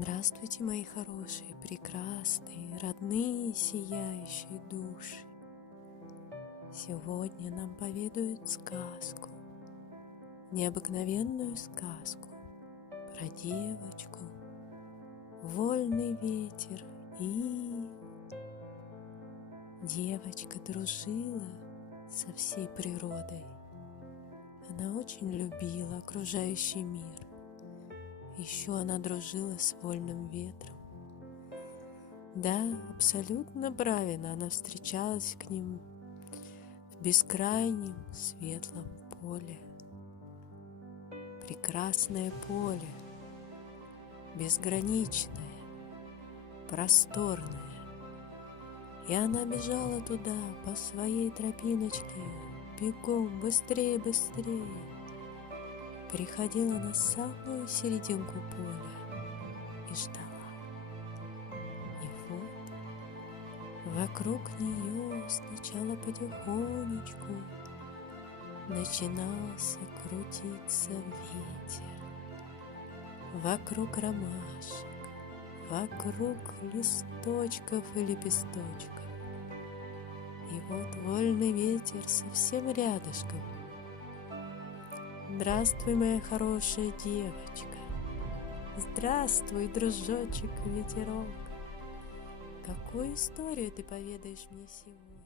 Здравствуйте, мои хорошие, прекрасные, родные, сияющие души. Сегодня нам поведают сказку, необыкновенную сказку про девочку, вольный ветер и... Девочка дружила со всей природой. Она очень любила окружающий мир. Еще она дружила с вольным ветром. Да, абсолютно правильно, она встречалась к ним в бескрайнем светлом поле. Прекрасное поле, безграничное, просторное. И она бежала туда по своей тропиночке, бегом, быстрее, быстрее. Приходила на самую серединку поля и ждала. И вот вокруг нее сначала потихонечку начинался крутиться ветер. Вокруг ромашек, вокруг листочков и лепесточков. И вот вольный ветер совсем рядышком. Здравствуй, моя хорошая девочка. Здравствуй, дружочек, ветерок. Какую историю ты поведаешь мне сегодня?